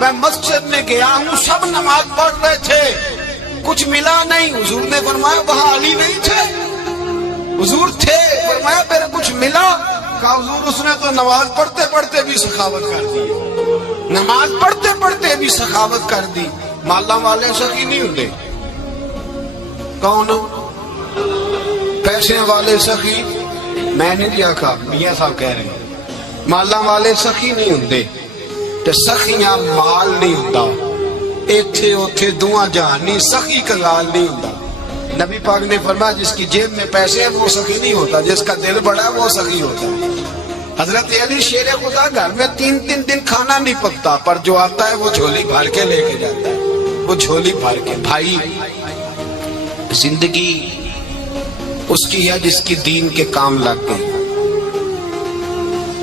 میں مسجد میں گیا ہوں، سب نماز پڑھ رہے تھے، کچھ ملا نہیں۔ حضور نے فرمایا وہاں علی نہیں تھے؟ حضور تھے۔ فرمایا میرے کچھ ملا؟ کہا حضور اس نے تو نماز پڑھتے پڑھتے بھی سخاوت کر دی، نماز پڑھتے پڑھتے بھی سخاوت کر دی۔ مالا والے سخی نہیں ہوتے؟ کون؟ پیسے والے سخی؟ میں نہیں دیا کہا، میاں صاحب کہہ رہے ہیں مالا والے سخی نہیں ہوتے، تے سخیاں مال نہیں ہوتا، ایتھے اوتھے دعا جہانی سخی کنگال نہیں ہوتا۔ نبی پاک نے فرمایا جس کی جیب میں پیسے ہیں وہ سخی نہیں ہوتا، جس کا دل بڑا ہے وہ سخی ہوتا ہے۔ حضرت علی شیر خدا گھر میں 3 دن کھانا نہیں پکتا، پر جو آتا ہے وہ جھولی بھر کے لے کے جاتا ہے، وہ جھولی بھر کے۔ بھائی زندگی اس کی ہے جس کی دین کے کام لگ گئے،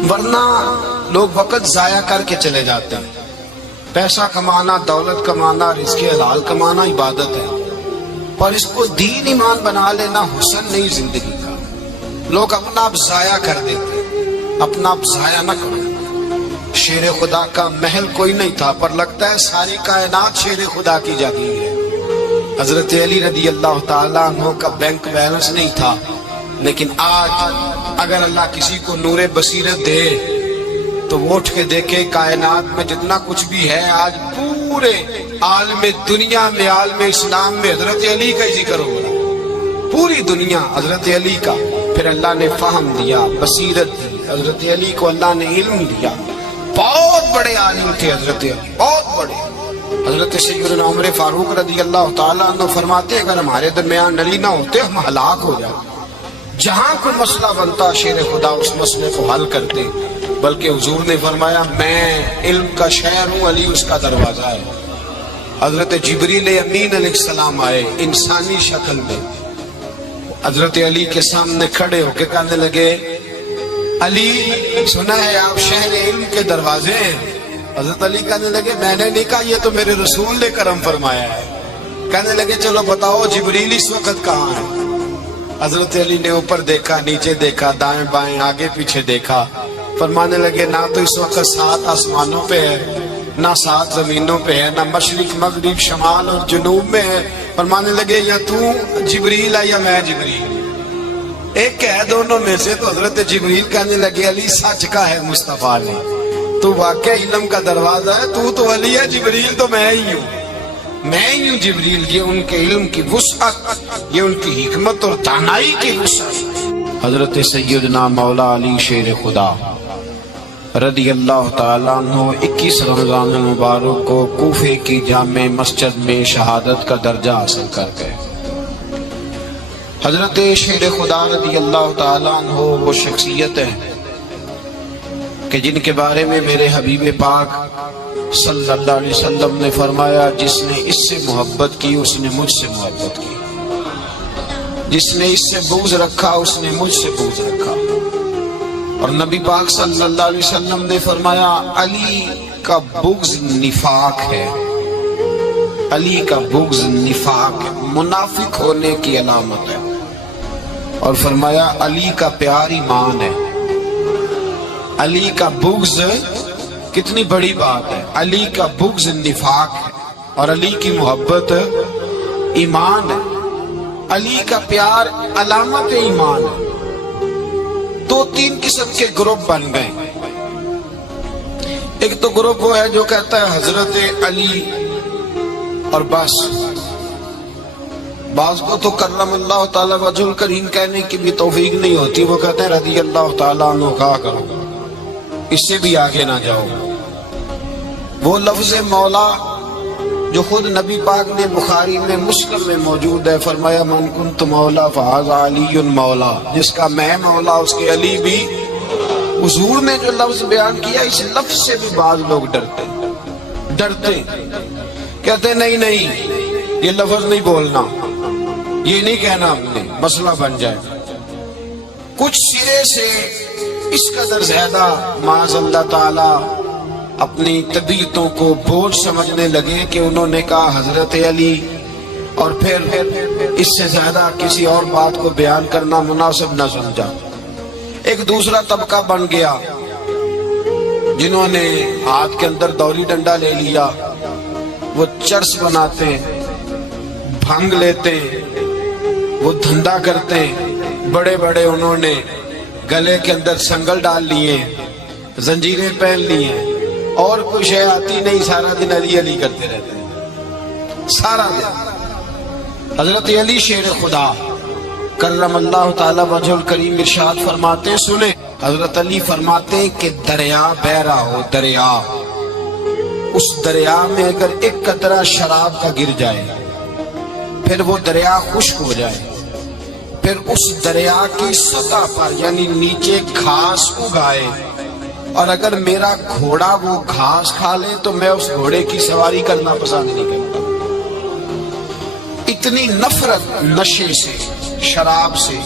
ورنہ لوگ وقت ضائع کر کے چلے جاتے ہیں۔ پیسہ کمانا، دولت کمانا، رزق حلال کمانا عبادت ہے، پر اس کو دین ایمان بنا لینا حسن نہیں زندگی کا۔ لوگ اپنا آپ ضائع کر دیتے، اپنا آپ ضائع نہ کرو۔ شیر خدا کا محل کوئی نہیں تھا، پر لگتا ہے ساری کائنات شیر خدا کی جاگیر ہے۔ حضرت علی رضی اللہ تعالیٰ عنہ کا بینک بیلنس نہیں تھا، لیکن آج اگر اللہ کسی کو نور بصیرت دے تو وہ اٹھ کے دیکھے کائنات میں جتنا کچھ بھی ہے، آج پورے عالم دنیا میں، عالم اسلام میں حضرت علی کا ہی ذکر ہو رہا ہے، پوری دنیا حضرت علی کا۔ پھر اللہ نے فہم دیا، بصیرت دی، حضرت علی کو اللہ نے علم دیا۔ بہت بڑے عالم تھے حضرت علی، بہت بڑے۔ حضرت سیدنا عمر فاروق رضی اللہ تعالیٰ عنہ فرماتے اگر ہمارے درمیان علی نہ ہوتے ہم ہلاک ہو جاتے، جہاں کوئی مسئلہ بنتا شیر خدا اس مسئلے کو حل کرتے، بلکہ حضور نے فرمایا میں علم کا شہر ہوں، علی اس کا دروازہ ہے۔ حضرت جبریل امین علیہ السلام آئے انسانی شکل میں، حضرت علی کے سامنے کھڑے ہو کے کہنے لگے علی سنا ہے آپ شہر علم کے دروازے ہیں۔ حضرت علی کہنے لگے میں نے نہیں کہا، یہ تو میرے رسول نے کرم فرمایا ہے۔ کہنے لگے چلو بتاؤ جبریل اس وقت کہاں ہے؟ حضرت علی نے اوپر دیکھا، نیچے دیکھا، دائیں بائیں، آگے پیچھے دیکھا، فرمانے لگے نہ تو اس وقت 7 آسمانوں پہ ہے، نہ 7 زمینوں پہ ہے، نہ مشرق مغرب شمال اور جنوب میں ہے۔ فرمانے لگے یا تو جبریل ہے یا میں جبریل، ایک ہے دونوں میں سے۔ تو حضرت جبریل کہنے لگے علی سچ کا ہے مصطفیٰ نے، تو واقع علم کا دروازہ ہے، تو علی ہے، جبریل تو میں ہی ہوں، میں ہی ہوں جبریل۔ یہ ان کے علم کی وسعت، یہ ان کی حکمت اور دانائی کی وسعت۔ حضرت سیدنا مولا علی شیر خدا رضی اللہ تعالیٰ عنہ 21 رمضان المبارک کو کوفے کی جامع مسجد میں شہادت کا درجہ حاصل کر گئے۔ حضرت شیر خدا رضی اللہ تعالیٰ عنہ وہ شخصیت ہے کہ جن کے بارے میں میرے حبیب پاک صلی اللہ علیہ وسلم نے فرمایا جس نے اس سے محبت کی اس نے مجھ سے محبت کی، جس نے اس سے بغض رکھا اس نے مجھ سے بغض رکھا۔ اور نبی پاک صلی اللہ علیہ وسلم نے فرمایا علی کا بغض نفاق ہے، علی کا بغض نفاق ہے، منافق ہونے کی علامت ہے۔ اور فرمایا علی کا پیار ایمان ہے، علی کا بغض کتنی بڑی بات ہے، علی کا بغض نفاق ہے اور علی کی محبت ایمان ہے، علی کا پیار علامت ایمان ہے۔ 2-3 قسم کے گروپ بن گئے، ایک تو گروپ وہ ہے جو کہتا ہے حضرت علی اور بس، بعض کو تو کرم اللہ تعالیٰ وجہ الکریم کہنے کی بھی توفیق نہیں ہوتی، وہ کہتے ہیں رضی اللہ تعالیٰ عنہ کہا کرو، اس سے بھی آگے نہ جاؤ۔ وہ لفظ مولا جو خود نبی پاک نے بخاری میں مسلم میں موجود ہے، فرمایا من کنت مولا فہذا علی مولا، جس کا میں مولا اس کے علی بھی۔ حضور نے جو لفظ بیان کیا اس لفظ سے بھی بعض لوگ ڈرتے کہتے نہیں یہ لفظ نہیں بولنا، یہ نہیں کہنا ہم نے، مسئلہ بن جائے۔ کچھ سرے سے اس قدر زیادہ معاذ اللہ تعالی اپنی طبیعتوں کو بوجھ سمجھنے لگے کہ انہوں نے کہا حضرت علی، اور پھر اس سے زیادہ کسی اور بات کو بیان کرنا مناسب نہ سمجھا۔ ایک دوسرا طبقہ بن گیا جنہوں نے ہاتھ کے اندر دوری ڈنڈا لے لیا، وہ چرس بناتے ہیں، بھنگ لیتے ہیں، وہ دھندا کرتے ہیں، بڑے بڑے انہوں نے گلے کے اندر سنگل ڈال لیے، زنجیریں پہن لی ہیں، اور کوئی شے آتی نہیں، سارا دن علی علی کرتے رہتے ہیں سارا دن۔ حضرت علی شیر خدا کرم اللہ تعالی وجہ الکریم ارشاد فرماتے ہیں، سنیں، حضرت علی فرماتے ہیں کہ دریا بہ رہا ہو، دریا، اس دریا میں اگر ایک قطرہ شراب کا گر جائے، پھر وہ دریا خشک ہو جائے، پھر اس دریا کی سطح پر یعنی نیچے گھاس اگائے، اور اگر میرا گھوڑا وہ گھاس کھا لے تو میں اس گھوڑے کی سواری کرنا پسند نہیں کرتا۔ اتنی نفرت نشے سے، شراب سے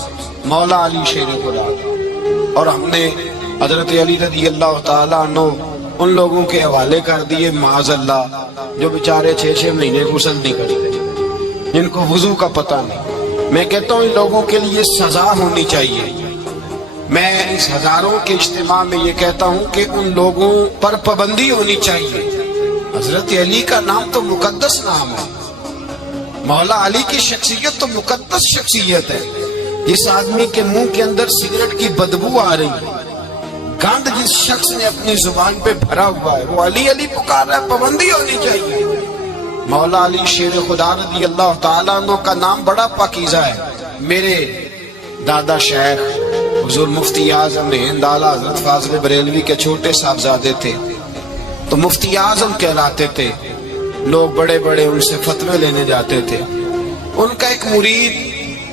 مولا علی شیر خدا۔ اور ہم نے حضرت علی رضی اللہ تعالیٰ عنہ ان لوگوں کے حوالے کر دیے معاذ اللہ جو بیچارے 6 مہینے غسل نہیں کرتے، جن کو وضو کا پتہ نہیں۔ میں کہتا ہوں ان لوگوں کے لیے سزا ہونی چاہیے۔ میں اس ہزاروں کے اجتماع میں یہ کہتا ہوں کہ ان لوگوں پر پابندی ہونی چاہیے۔ حضرت علی کا نام تو مقدس نام ہے، مولا علی کی شخصیت تو مقدس شخصیت ہے۔ جس آدمی کے منہ کے اندر سگریٹ کی بدبو آ رہی ہے، گند جس شخص نے اپنی زبان پہ بھرا ہوا ہے، وہ علی علی پکار رہا ہے، پابندی ہونی چاہیے۔ مولا علی شیر خدا رضی اللہ تعالیٰ عنہ کا نام بڑا پاکیزہ ہے۔ میرے دادا شیخ حضور مفتی اعظم ہند اعلیٰ حضرت فاضل بریلوی کے چھوٹے صاحبزادے تھے، تو مفتی اعظم کہلاتے تھے، لوگ بڑے بڑے ان سے فتوے لینے جاتے تھے۔ ان کا ایک مرید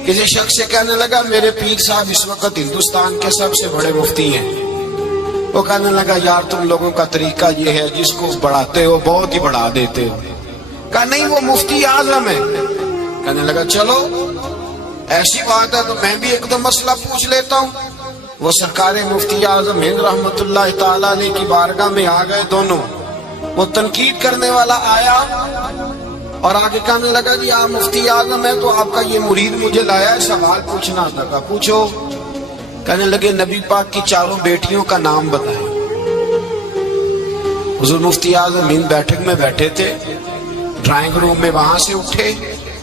کسی شخص سے کہنے لگا، میرے پیر صاحب اس وقت ہندوستان کے سب سے بڑے مفتی ہیں۔ وہ کہنے لگا، یار تم لوگوں کا طریقہ یہ ہے، جس کو بڑھاتے ہو بہت ہی بڑھا دیتے ہو۔ کہا نہیں، وہ مفتی اعظم ہے۔ کہنے لگا چلو ایسی بات ہے تو میں بھی ایک دو مسئلہ پوچھ لیتا ہوں۔ وہ سرکار مفتی اعظم ہند رحمت اللہ تعالیٰ علیہ کی بارگاہ میں آ گئے دونوں۔ وہ تنقید کرنے والا آیا اور آگے کہنے لگا، جی آپ مفتی اعظم ہے تو آپ کا یہ مرید مجھے لایا ہے، سوال پوچھنا تھا۔ کہا پوچھو۔ کہنے لگے، نبی پاک کی 4 بیٹیوں کا نام بتائیں۔ حضور مفتی اعظم ہند بیٹھک میں بیٹھے تھے، ڈرائنگ روم میں وہاں سے اٹھے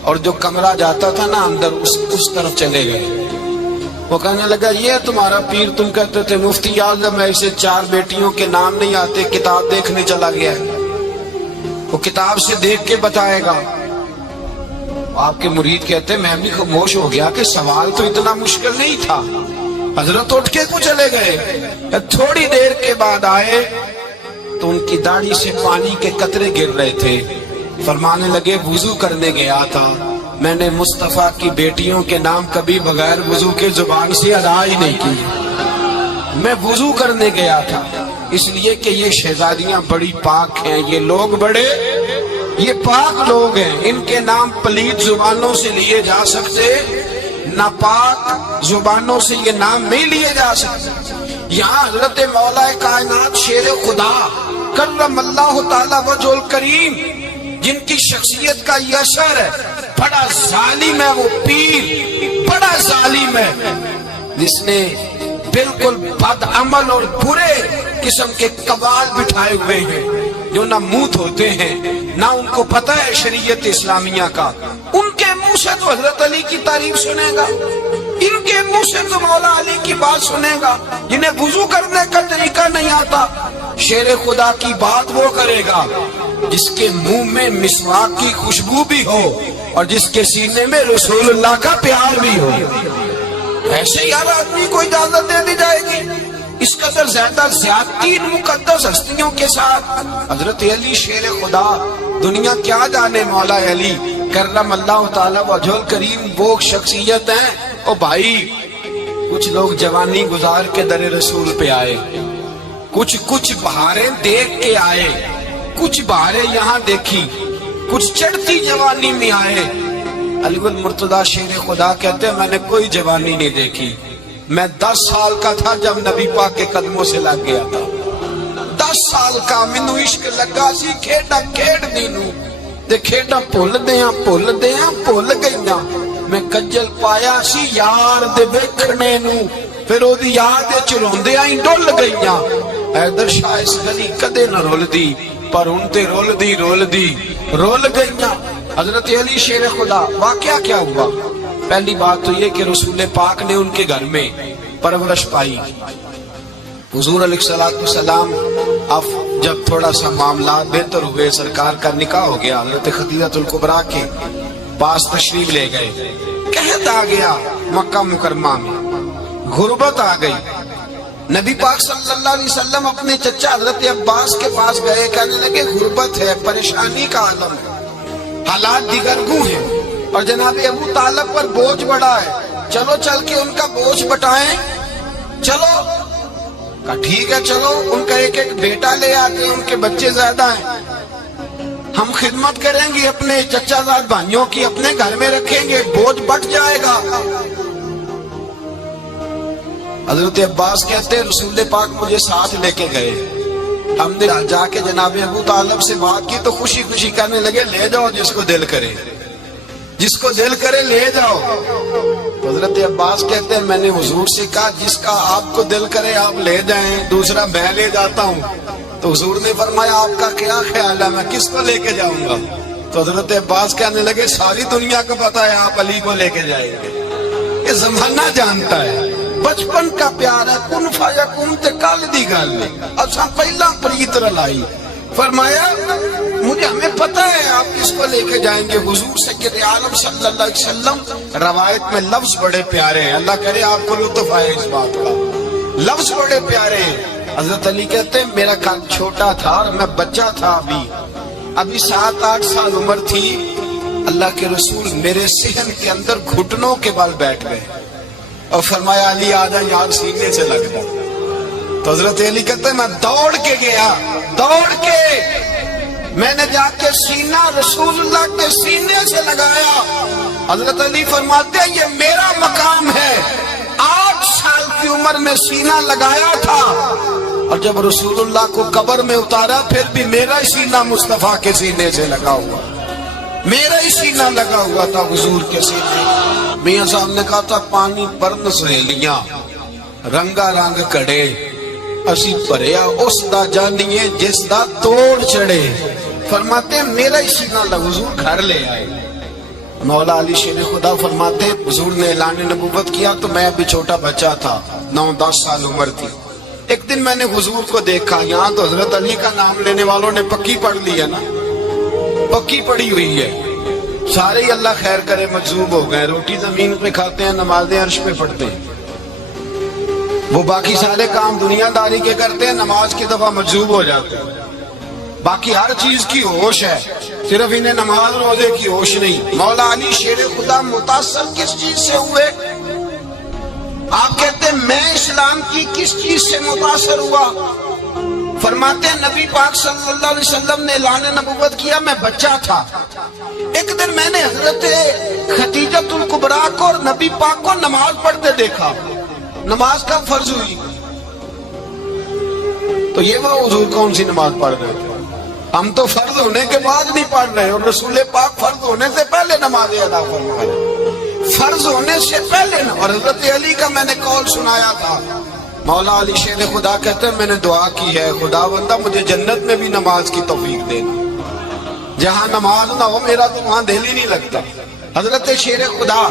اور جو کمرہ جاتا تھا نا اندر، اس طرف چلے گئے۔ وہ کہنے لگا، یہ تمہارا پیر، تم کہتے تھے مفتی اعظم ہے، اسے 4 بیٹیوں کے نام نہیں آتے، کتاب دیکھنے چلا گیا ہے، وہ کتاب سے دیکھ کے بتائے گا۔ آپ کے مرید کہتے میں بھی خاموش ہو گیا کہ سوال تو اتنا مشکل نہیں تھا۔ حضرت اٹھ کے کو چلے گئے۔ تھوڑی دیر کے بعد آئے تو ان کی داڑھی سے پانی کے قطرے گر رہے تھے۔ فرمانے لگے، وضو کرنے گیا تھا، میں نے مصطفیٰ کی بیٹیوں کے نام کبھی بغیر وضو کے زبان سے ادا ہی نہیں کی۔ میں وضو کرنے گیا تھا اس لیے کہ یہ شہزادیاں بڑی پاک ہیں، یہ لوگ بڑے یہ پاک لوگ ہیں، ان کے نام پلیت زبانوں سے لیے جا سکتے، ناپاک زبانوں سے یہ نام نہیں لیے جا سکتے۔ یہاں حضرت مولا کائنات شیر خدا کرم اللہ تعالی وجہ الکریم، جن کی شخصیت کا یہ اثر ہے، بڑا ظالم ہے وہ پیر، بڑا ظالم ہے، جس نے بالکل بد عمل اور برے قسم کے قبال بٹھائے ہوئے ہیں، جو نہ منہ دھوتے ہیں نہ ان کو پتہ ہے شریعت اسلامیہ کا۔ ان کے منہ سے تو حضرت علی کی تعریف سنے گا، ان کے منہ سے تو مولا علی کی بات سنے گا، جنہیں وضو کرنے کا طریقہ نہیں آتا۔ شیر خدا کی بات وہ کرے گا جس کے منہ میں مسواک کی خوشبو بھی ہو اور جس کے سینے میں رسول اللہ کا پیار بھی ہو۔ ایسے یار آدمی کو اجازت دے دی جائے گی؟ اس قدر زیادہ زیادتی ان مقدس ہستیوں کے ساتھ۔ حضرت علی شیر خدا، دنیا کیا جانے مولا علی کرم اللہ تعالی وجہ الکریم وہ شخصیت ہیں۔ او بھائی، کچھ لوگ جوانی گزار کے در رسول پہ آئے، کچھ بہاریں دیکھ کے آئے، کچھ بہاریں یہاں دیکھی، کچھ چڑھتی جوانی میں آئے۔ علی المرتضیٰ شیر خدا کہتے ہیں، میں نے کوئی جوانی نہیں دیکھی، میں 10 سال کا تھا جب نبی پاک کے قدموں سے لگ گیا تھا۔ 10 سال کا مینوں عشق لگا سی، کھیڈا کھیڈ دی نوں تے کھیڈا بھول گئیاں، میں کجل پایا سی یار دے ویکھنے نوں، پھر او دی یاد وچ روندیاں ہی ڈل گئیاں۔ حیدر شاہ اس گلی کدے نہ رول دی پر ان تے رول دی رول گئیاں۔ حضرت علی شیر خدا، واقعہ کیا ہوا؟ پہلی بات تو یہ کہ رسول پاک نے ان کے گھر میں پرورش پائی۔ حضور علیہ السلام اب جب تھوڑا سا معاملات بہتر ہوئے، سرکار کا نکاح ہو گیا، حضرت خدیجہ الکبریٰ کے پاس تشریف لے گئے۔ قحط آ گیا مکہ مکرمہ میں، غربت آ گئی۔ نبی پاک صلی اللہ علیہ وسلم اپنے چچا حضرت عباس کے پاس گئے، کہنے لگے غربت ہے، پریشانی کا عالم ہے، حالات دیگرگوں ہیں، اور جناب ابو طالب پر بوجھ بڑا ہے، چلو چل کے ان کا بوجھ بٹائیں۔ چلو کہا ٹھیک ہے، چلو ان کا ایک ایک بیٹا لے آتے ہیں، ان کے بچے زیادہ ہیں، ہم خدمت کریں گے اپنے چچا زاد بھائیوں کی، اپنے گھر میں رکھیں گے، بوجھ بٹ جائے گا۔ حضرت عباس کہتے ہیں رسول پاک مجھے ساتھ لے کے گئے، ہم نے جا کے جناب ابو طالب سے بات کی تو خوشی خوشی کہنے لگے لے جاؤ جس کو دل کرے، جس کو دل کرے لے جاؤ۔ حضرت عباس کہتے ہیں میں نے حضور سے کہا جس کا آپ کو دل کرے آپ لے جائیں، دوسرا میں لے جاتا ہوں۔ تو حضور نے فرمایا آپ کا کیا خیال ہے، میں کس کو لے کے جاؤں گا؟ تو حضرت عباس کہنے لگے ساری دنیا کو پتا ہے آپ علی کو لے کے جائیں گے، یہ زمانہ جانتا ہے، بچپن کا پیار ہے، کن فیکون تے کل دی گل نہیں، اچھا پہلا پریت رلائی۔ فرمایا مجھے ہمیں پتہ ہے آپ کس کو لے کے جائیں گے، حضور سید عالم صلی اللہ علیہ وسلم۔ روایت میں لفظ بڑے پیارے ہیں، اللہ کرے آپ کو لطف آئے اس بات کا، لفظ بڑے پیارے ہیں۔ حضرت علی کہتے ہیں میرا قد چھوٹا تھا اور میں بچہ تھا، ابھی 7-8 سال عمر تھی، اللہ کے رسول میرے صحن کے اندر گھٹنوں کے بال بیٹھ گئے اور فرمایا علی آجا یار سینے سے لگ جا۔ تو حضرت علی کہتے ہیں میں دوڑ کے گیا، دوڑ کے میں نے جا کے سینہ رسول اللہ کے سینے سے لگایا۔ حضرت علی فرماتے ہیں یہ میرا مقام ہے، 8 سال کی عمر میں سینہ لگایا تھا، اور جب رسول اللہ کو قبر میں اتارا پھر بھی میرا ہی سینہ مصطفیٰ کے سینے سے لگا ہوا، میرا ہی سینہ لگا ہوا تھا حضور کے سینے۔ میاں صاحب نے کہا تھا پانی پرن سہیلیاں رنگا رنگ کڑے، اسی پریا اس دا جانیے جس دا توڑ چڑے۔ فرماتے ہیں میرا ہی سینہ لگا، حضور گھر لے آئے۔ مولا علی شیر خدا فرماتے ہیں حضور نے اعلان نبوت کیا تو میں ابھی چھوٹا بچہ تھا، 9-10 سال عمر تھی۔ ایک دن میں نے حضور کو دیکھا، یہاں تو حضرت علی کا نام لینے والوں نے پکی پڑھ لی ہے نا، پکی پڑی ہوئی ہے، سارے ہی اللہ خیر کرے مجذوب ہو گئے، روٹی زمین پہ کھاتے ہیں، نمازیں عرش پہ پڑھتے ہیں، وہ باقی سارے کام دنیا داری کے کرتے ہیں، نماز کی دفعہ مجذوب ہو جاتے ہیں، باقی ہر چیز کی ہوش ہے، صرف انہیں نماز روزے کی ہوش نہیں۔ مولا علی شیر خدا متاثر کس چیز سے ہوئے؟ آپ کہتے ہیں میں اسلام کی کس چیز سے متاثر ہوا؟ فرماتے ہیں نبی پاک صلی اللہ علیہ وسلم نے اعلان نبوت کیا، میں بچہ تھا، ایک دن میں نے حضرت خدیجہ الکبریٰ کو اور نبی پاک کو نماز پڑھتے دیکھا۔ نماز کب فرض ہوئی؟ تو یہ وہ حضور کون سی نماز پڑھ رہے تھے؟ ہم تو فرض ہونے کے بعد نہیں پڑھ رہے، اور رسول پاک فرض ہونے سے پہلے نماز ادا فرما رہے، فرض ہونے سے پہلے۔ اور حضرت علی کا میں نے قول سنایا تھا، مولا علی شیر خدا کہتے ہیں میں نے دعا کی ہے خدا بندہ مجھے جنت میں بھی نماز کی توفیق دینا، جہاں نماز نہ ہو میرا تو وہاں دل ہی نہیں لگتا۔ حضرت شیر خدا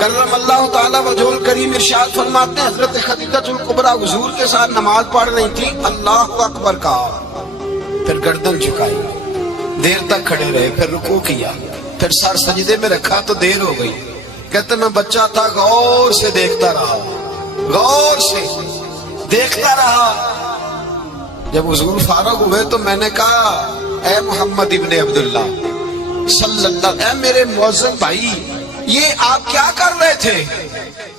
کرم اللہ تعالیٰ وجہ کریم ارشاد فرماتے ہیں حضرت خدیجہ الکبریٰ حضور کے ساتھ نماز پڑھ رہی تھی، اللہ اکبر کہا، پھر گردن جھکائی، دیر تک کھڑے رہے، پھر رکوع کیا، پھر سر سجدے میں رکھا تو دیر ہو گئی۔ کہتے میں بچہ تھا، غور سے دیکھتا رہا، غور سے دیکھتا رہا۔ جب حضور فارغ ہوئے تو میں نے کہا اے محمد ابن عبداللہ صلی اللہ، اے میرے معزز بھائی یہ آپ کیا کر رہے تھے؟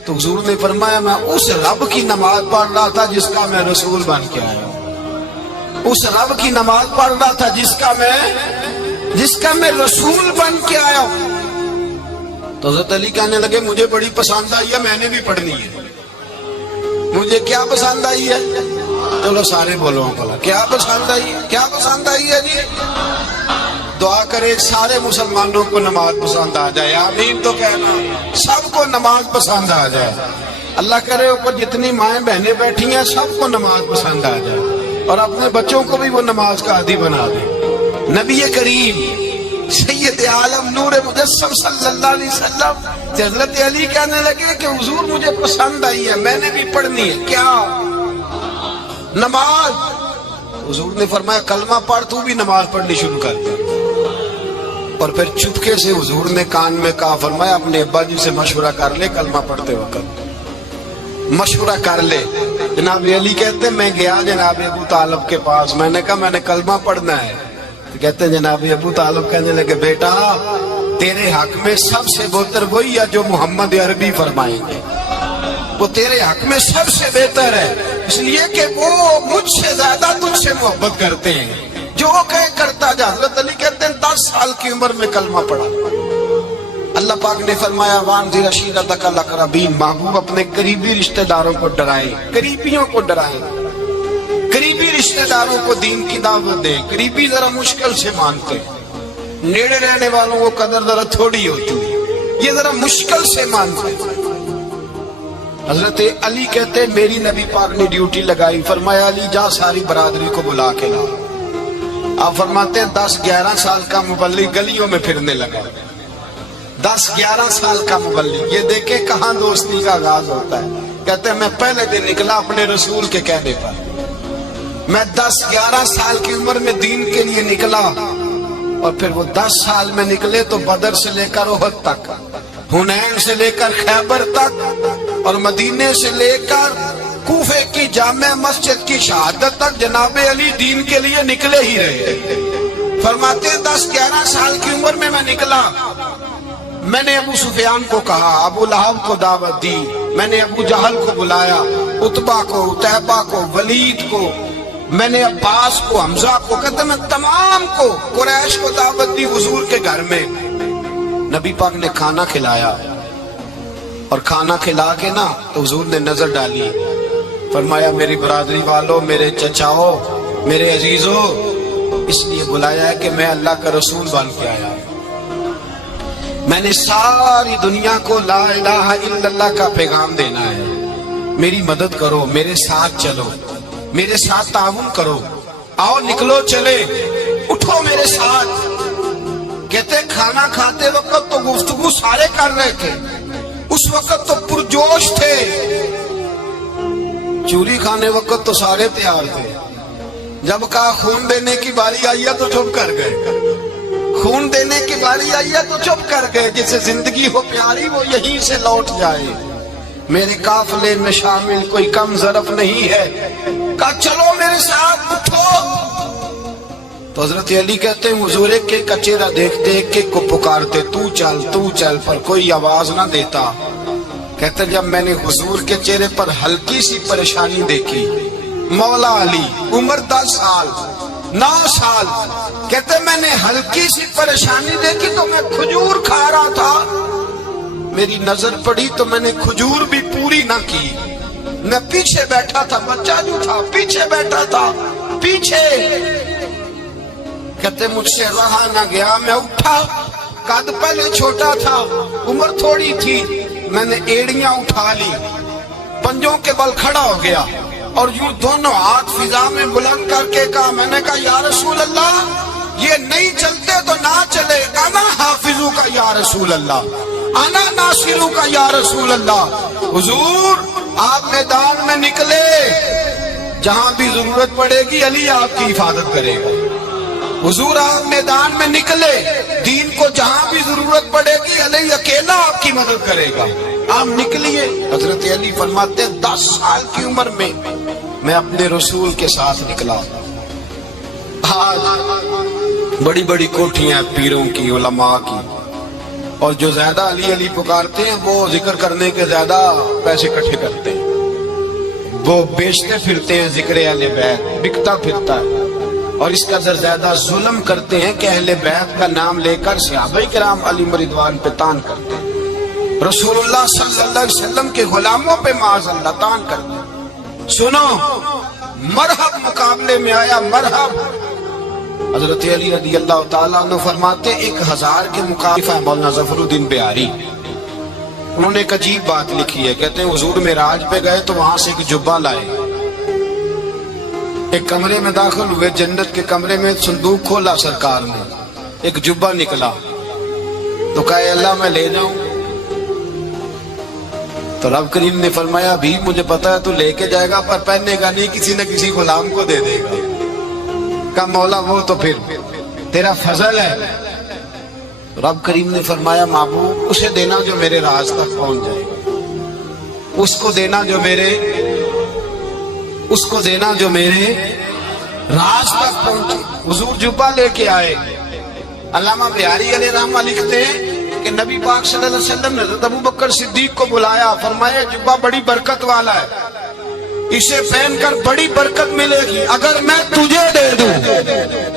تو حضور نے فرمایا میں اس رب کی نماز پڑھ رہا تھا جس کا میں رسول بن کے آیا ہوں، اس رب کی نماز پڑھ رہا تھا جس کا میں رسول بن کے آیا ہوں۔ تو حضرت علی کہنے لگے مجھے بڑی پسند آئی ہے، میں نے بھی پڑھنی ہے۔ مجھے کیا پسند آئی ہے؟ چلو سارے بولو بولا کیا پسند آئی ہے؟ کیا پسند آئی ہے جی؟ دعا کرے سارے مسلمانوں کو نماز پسند آ جائے، آمین تو کہنا، سب کو نماز پسند آ جائے۔ اللہ کرے اوپر جتنی مائیں بہنیں بیٹھی ہیں سب کو نماز پسند آ جائے، اور اپنے بچوں کو بھی وہ نماز کا عادی بنا دے. نبی کریم سید عالم نور مجسم صلی اللہ علیہ وسلم سے حضرت علی کہنے لگے کہ حضور مجھے پسند آئی ہے، میں نے بھی پڑھنی ہے. کیا؟ نماز. حضور نے فرمایا کلمہ پڑھ، تو بھی نماز پڑھنی شروع کر دے. اور پھر چپکے سے حضور نے کان میں کہا، فرمایا اپنے ابا جی سے مشورہ کر لے کلمہ پڑھتے وقت، مشورہ کر لے. جناب علی کہتے ہیں میں گیا جناب ابو طالب کے پاس، میں نے کہا میں نے کلمہ پڑھنا ہے. تو کہتے ہیں جناب ابو طالب کہنے لگے بیٹا تیرے حق میں سب سے بہتر وہی ہے جو محمد عربی فرمائیں گے، وہ تیرے حق میں سب سے بہتر ہے، اس لیے کہ وہ مجھ سے زیادہ تجھ سے محبت کرتے ہیں، جو کہے کرتا جا. حضرت علی کہتے ہیں 10 سال کی عمر میں کلمہ پڑھا. اللہ پاک نے فرمایا وانذر عشیرتک الاقربین، محبوب اپنے قریبی رشتہ داروں کو ڈرائیں، قریبیوں کو ڈرائیں، قریبی رشتہ داروں کو دین کی دعوت دیں. قریبی ذرا مشکل سے مانتے ہیں، نیڑے رہنے والوں کو قدر ذرا تھوڑی ہوتی ہے، یہ ذرا مشکل سے مانتے ہیں. حضرت علی کہتے ہیں میری نبی پاک نے ڈیوٹی لگائی، فرمایا علی جا ساری برادری کو بلا کے لا. آپ فرماتے ہیں 10-11 سال کا مبلغ گلیوں میں پھرنے لگا. 10-11 سال کا مبلغ، یہ دیکھیں کہاں دوستی کا آغاز ہوتا ہے. کہتے ہیں میں پہلے دن نکلا اپنے رسول کے کہنے پر، میں 10-11 سال کی عمر میں دین کے لیے نکلا. اور پھر وہ 10 سال میں نکلے تو بدر سے لے کر احد تک، حنین سے لے کر خیبر تک، اور مدینے سے لے کر کوفے کی جامع مسجد کی شہادت تک جناب علی دین کے لیے نکلے ہی رہے. فرماتے ہیں 10-11 سال کی عمر میں نکلا. میں نے ابو سفیان کو کہا، ابو لہب کو دعوت دی، میں نے ابو جہل کو بلایا، عتبہ کو، عتیبہ کو، ولید کو، میں نے عباس کو، حمزہ کو، کہتے میں تمام کو، قریش کو دعوت دی حضور کے گھر میں. نبی پاک نے کھانا کھلایا، اور کھانا کھلا کے نا تو حضور نے نظر ڈالی، فرمایا میری برادری والوں، میرے چچاؤ، میرے عزیزوں، اس لیے بلایا ہے کہ میں اللہ کا رسول بن کے آیا. میں نے ساری دنیا کو لا الہ الا اللہ کا پیغام دینا ہے. میری مدد کرو، میرے ساتھ چلو، میرے ساتھ تعاون کرو، آؤ نکلو چلے، اٹھو میرے ساتھ. کہتے کھانا کھاتے وقت تو گفتگو سارے کر رہے تھے، اس وقت تو پرجوش تھے. چوری کھانے وقت تو سارے تیار تھے، جب کہا خون دینے کی باری آئی ہے تو چپ کر گئے. خون دینے کی باری آئی ہے تو چپ کر گئے. جسے زندگی ہو پیاری وہ یہیں سے لوٹ جائے. میرے قافلے میں شامل کوئی کم ظرف نہیں ہے. کہا چلو میرے ساتھ اٹھو. تو حضرت علی کہتے ہیں حضور ایک کا چہرہ دیکھتے ایک کو پکارتے، تو چل، پر کوئی آواز نہ دیتا. کہتے جب میں نے حضور کے چہرے پر ہلکی سی پریشانی دیکھی، مولا علی عمر 10 سال 9 سال، کہتے میں نے ہلکی سی پریشانی دیکھی تو میں کھجور کھا رہا تھا، میری نظر پڑی تو میں نے کھجور بھی پوری نہ کی. میں پیچھے بیٹھا تھا، بچہ جو تھا پیچھے بیٹھا تھا، پیچھے. کہتے مجھ سے رہا نہ گیا، میں اٹھا. قد پہلے چھوٹا تھا، عمر تھوڑی تھی، میں نے ایڑیاں اٹھا لی، پنجوں کے بل کھڑا ہو گیا، اور یوں دونوں ہاتھ فضا میں بلند کر کے کہا، میں نے کہا یا رسول اللہ یہ نہیں چلتے تو نہ چلے، انا حافظو کا یا رسول اللہ، انا ناصرو کا یا رسول اللہ. حضور آپ میدان میں نکلے، جہاں بھی ضرورت پڑے گی علی آپ کی حفاظت کرے گا. حضور آپ میدان میں نکلے، دین کو جہاں بھی ضرورت پڑے گی علی اکیلا آپ کی مدد کرے گا. آپ نکلیے. حضرت علی فرماتے 10 سال کی عمر میں اپنے رسول کے ساتھ نکلا. آج بڑی بڑی کوٹھیاں پیروں کی، علماء کی، اور جو زیادہ علی علی پکارتے ہیں وہ ذکر کرنے کے زیادہ پیسے اکٹھے کرتے ہیں، وہ بیچتے پھرتے ہیں ذکر اہل بیت، بکتا پھرتا ہے. اور اس کا زیادہ ظلم کرتے ہیں کہ اہل بیت کا نام لے کر صحابہ کرام علی رضوان پہ تان کرتے ہیں، رسول اللہ صلی اللہ علیہ وسلم کے غلاموں پہ معاذ اللہ تان کرتے ہیں. سنو مرحب مقابلے میں آیا، مرحب. حضرت علی رضی اللہ تعالیٰ عنہ فرماتے 1000 کے مقابلے مولانا ظفر الدین بہاری، انہوں نے ایک عجیب بات لکھی ہے. کہتے ہیں حضور معراج پہ گئے تو وہاں سے ایک جبہ لائے، ایک کمرے میں داخل ہوئے، جنت کے کمرے میں صندوق کھولا سرکار نے، ایک جبہ نکلا تو کہا اے اللہ میں لے جاؤں؟ تو رب کریم نے فرمایا بھی مجھے پتا ہے تو لے کے جائے گا پر پہننے گا نہیں، کسی نہ کسی غلام کو دے دے گا۔ کہا مولا وہ تو پھر تیرا فضل ہے۔ رب کریم نے فرمایا محبوب اسے دینا جو میرے راز تک پہنچ جائے گا، اس کو دینا جو میرے راز تک پہنچے۔ حضور جبہ لے کے آئے۔ علامہ بہاری علیہ رحمہ لکھتے ہیں کہ نبی پاک صلی اللہ علیہ وسلم نے حضرت ابو بکر صدیق کو بلایا، فرمایا جبہ بڑی برکت والا ہے، اسے پہن کر بڑی برکت ملے گی، اگر میں تجھے دے دوں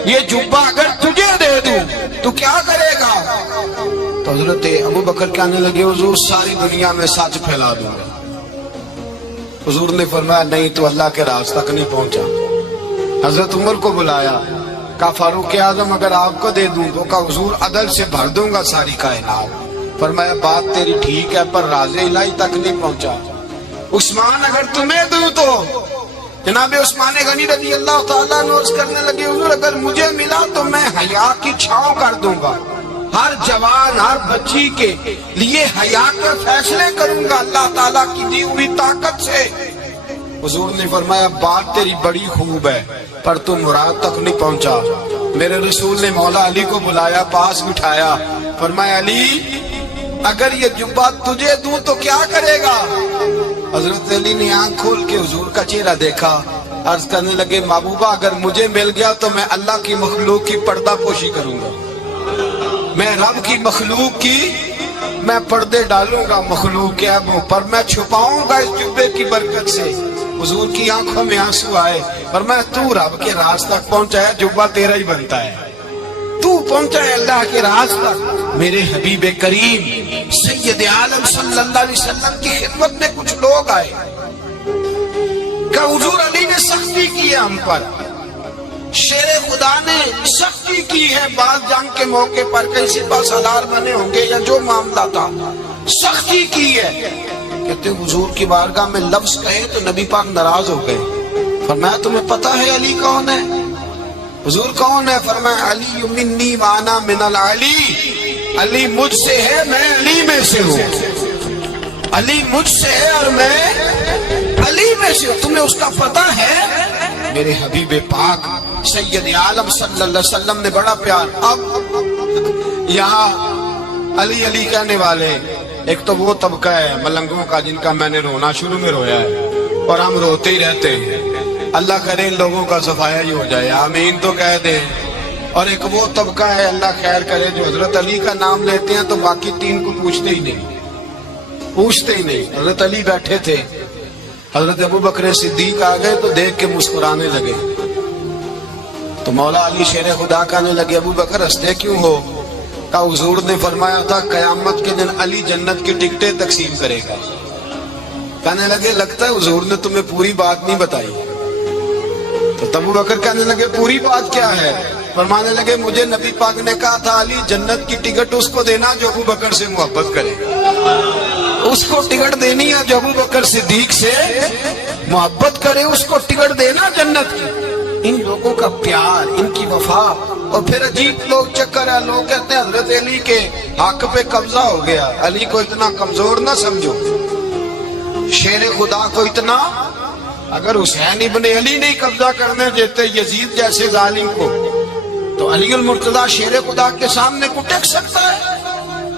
یہ جبہ، اگر تجھے دے دوں تو کیا کرے گا؟ تو حضرت ابو بکر کہنے لگے حضور ساری دنیا میں سچ پھیلا دوں گا۔ حضور نے فرمایا نہیں تو اللہ کے راز تک نہیں پہنچا۔ حضرت عمر کو بلایا، کہا فاروق اعظم اگر آپ کو دے دوں تو کہا حضور عدل سے بھر دوں گا ساری کائنات۔ فرمایا بات تیری ٹھیک ہے پر راز الہی تک نہیں پہنچا۔ عثمان اگر تمہیں دوں تو جناب عثمان غنی رضی اللہ تعالیٰ نوز کرنے لگے حضور اگر مجھے ملا تو میں حیا کی چھاؤں کر دوں گا، ہر جوان ہر بچی کے لیے حیا کے فیصلے کروں گا اللہ تعالیٰ کی دی ہوئی طاقت سے۔ حضور نے فرمایا بات تیری بڑی خوب ہے پر تو مراد تک نہیں پہنچا۔ میرے رسول نے مولا علی کو بلایا، پاس بٹھایا، فرمایا علی اگر یہ جبہ تجھے دوں تو کیا کرے گا؟ حضرت علی نے آنکھ کھول کے حضور کا چہرہ دیکھا، عرض کرنے لگے محبوبہ اگر مجھے مل گیا تو میں اللہ کی مخلوق کی پردہ پوشی کروں گا، میں رب کی مخلوق کی میں پردے ڈالوں گا، مخلوق کے عیبوں پر میں چھپاؤں گا اس جبے کی برکت سے۔ حضور کی آنکھوں میں آنسو آئے، فرمایا تو رب کے راز تک پہنچا ہے، جبہ تیرا ہی بنتا ہے، تو پہنچا ہے اللہ کے راز تک۔ میرے حبیب کریم سید عالم صلی اللہ علیہ وسلم کی خدمت میں کچھ لوگ آئے کہ حضور علی نے سختی کی ہے ہم پر، شیر خدا نے سختی کی ہے، بعض جنگ کے موقع پر کئی سپہ سالار بنے ہوں گے یا جو معاملہ تھا سختی کی ہے۔ کہتے ہیں حضور کی بارگاہ میں لفظ کہے تو نبی پاک ناراض ہو گئے۔ فرمایا تمہیں پتا ہے علی کون ہے؟ حضور کون ہے؟ فرمایا علی منی وانا من العلی، علی مجھ سے ہے میں علی میں سے ہوں، علی مجھ سے ہے اور میں علی میں سے ہوں، تمہیں اس کا پتہ ہے؟ میرے حبیب پاک سید عالم صلی اللہ علیہ وسلم نے بڑا پیار۔ اب یہاں علی علی کہنے والے ایک تو وہ طبقہ ہے ملنگوں کا جن کا میں نے رونا شروع میں رویا ہے اور ہم روتے ہی رہتے ہیں، اللہ کرے ان لوگوں کا صفایا ہی ہو جائے، آمین تو کہہ دیں۔ اور ایک وہ طبقہ ہے اللہ خیر کرے جو حضرت علی کا نام لیتے ہیں تو باقی تین کو پوچھتے ہی نہیں۔ حضرت علی بیٹھے تھے، حضرت ابو بکر صدیق آ گئے تو دیکھ کے مسکرانے لگے، تو مولا علی شیر خدا کہنے لگے ابو بکر ہنستے کیوں ہو؟ کہا حضور نے فرمایا تھا قیامت کے دن علی جنت کی ٹکٹیں تقسیم کرے گا۔ کہنے لگے لگتا ہے حضور نے تمہیں پوری بات نہیں بتائی۔ تو ابو بکر کہنے لگے پوری بات کیا ہے؟ فرمانے لگے مجھے نبی پاک نے کہا تھا علی جنت کی ٹکٹ اس کو دینا جو ابو بکر سے محبت کرے، اس کو ٹکٹ دینی ہے جو ابو بکر صدیق سے محبت کرے، اس کو ٹکٹ دینا جنت کی۔ ان لوگوں کا پیار، ان کی وفا، اور پھر عجیب لوگ چکر ہے، لوگ کہتے ہیں حضرت علی کے حق پہ قبضہ ہو گیا، علی کو اتنا کمزور نہ سمجھو، شیر خدا کو اتنا، اگر حسین ابن علی نہیں قبضہ کرنے دیتے یزید جیسے ظالم کو تو علی المرتضیٰ شیر خدا کے سامنے کو ٹک سکتا ہے؟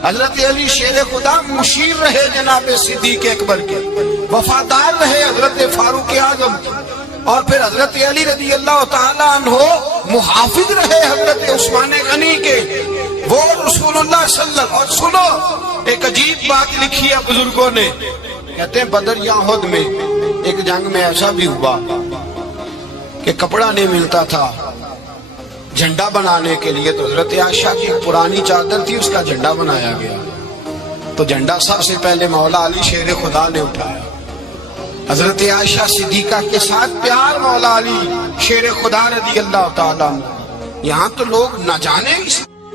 حضرت علی شیر خدا مشیر رہے جناب صدیق اکبر کے، وفادار رہے حضرت فاروق اعظم، اور پھر حضرت علی رضی اللہ تعالیٰ عنہ محافظ رہے حضرت عثمان غنی کے، وہ رسول اللہ صلی اللہ علیہ وسلم۔ اور سنو ایک عجیب بات لکھی ہے بزرگوں نے، کہتے ہیں بدر یا احد میں ایک جنگ میں ایسا بھی ہوا کہ کپڑا نہیں ملتا تھا جھنڈا بنانے کے لیے، تو حضرت عائشہ کی پرانی چادر تھی اس کا جھنڈا بنایا گیا، تو جھنڈا سب سے پہلے مولا علی شیر خدا نے اٹھایا، حضرت عائشہ صدیقہ کے ساتھ پیار مولا علی شیر خدا رضی اللہ تعالیٰ عنہ۔ یہاں تو لوگ نہ جانے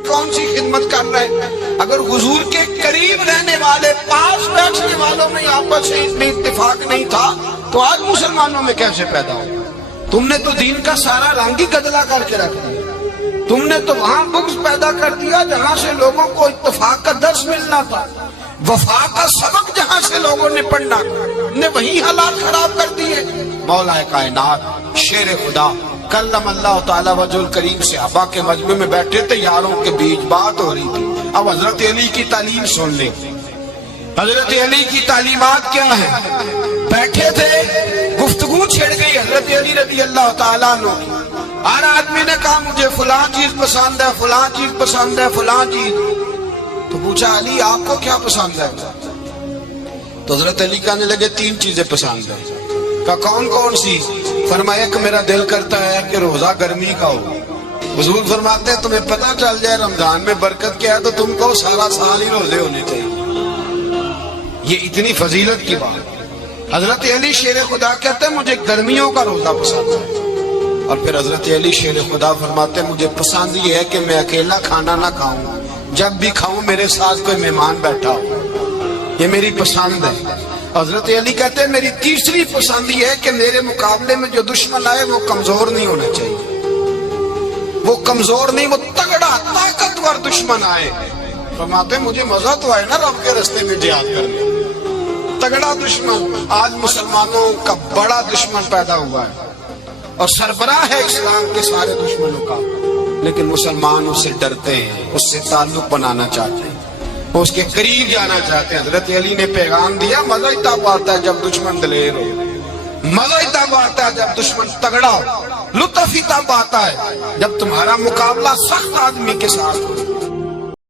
کون سی خدمت کر رہے ہیں، اگر حضور کے قریب رہنے والے پاس بیٹھنے والوں میں آپس سے اتنے اتفاق نہیں تھا تو آج مسلمانوں میں کیسے پیدا ہو؟ تم نے تو دین کا سارا رنگ ہی گدلا کر کے رکھ دیا. تم نے تو وہاں بغض پیدا کر دیا جہاں سے لوگوں کو اتفاق کا درس ملنا تھا, وفا کا سبق جہاں سے لوگوں نے پڑھنا نے وہی حالات خراب کر دیے. مولا کائنات شیر خدا کلم اللہ تعالیٰ وجہ الکریم صحابہ کے مجمع میں بیٹھے تھے, یاروں کے بیچ بات ہو رہی تھی. اب حضرت علی کی تعلیم سن لیں. حضرت علی کی تعلیمات کیا ہیں؟ بیٹھے تھے, گفتگو چھڑ گئی حضرت علی رضی اللہ تعالیٰ عنہ. ہر آدمی نے کہا مجھے فلاں چیز پسند ہے, فلاں چیز پسند ہے, فلاں چیز. تو پوچھا علی آپ کو کیا پسند ہے؟ تو حضرت علی کہنے لگے 3 چیزیں پسند ہیں. کہا کون کون سی؟ فرمایا کہ میرا دل کرتا ہے کہ روزہ گرمی کا ہو. حضور فرماتے ہیں تمہیں پتہ چل جائے رمضان میں برکت کیا ہے تو تم کو سارا سال ہی روزے ہونے چاہیے. یہ اتنی فضیلت کی بات. حضرت علی شیر خدا کہتے ہیں مجھے گرمیوں کا روزہ پسند ہے. اور پھر حضرت علی شیر خدا فرماتے ہیں مجھے پسند یہ ہے کہ میں اکیلا کھانا نہ کھاؤں, جب بھی کھاؤں میرے ساتھ کوئی مہمان بیٹھا ہو. یہ میری پسند ہے. حضرت علی کہتے ہیں میری تیسری پسند یہ ہے کہ میرے مقابلے میں جو دشمن آئے وہ کمزور نہیں ہونا چاہیے. وہ کمزور نہیں, وہ تگڑا طاقتور دشمن آئے. فرماتے ہیں مجھے مزہ تو آئے نا رب کے راستے میں جہاد کرنے. تگڑا دشمن. آج مسلمانوں کا بڑا دشمن پیدا ہوا ہے اور سربراہ ہے اسلام کے سارے دشمنوں کا, لیکن مسلمان اس سے ڈرتے ہیں, اس سے تعلق بنانا چاہتے ہیں, اس کے قریب جانا چاہتے ہیں. حضرت علی نے پیغام دیا مزہ ہی تب آتا ہے جب دشمن دلیر ہو, مزہ ہی تب آتا ہے جب دشمن تگڑا ہو, لطف ہی تب آتا ہے جب تمہارا مقابلہ سخت آدمی کے ساتھ ہو.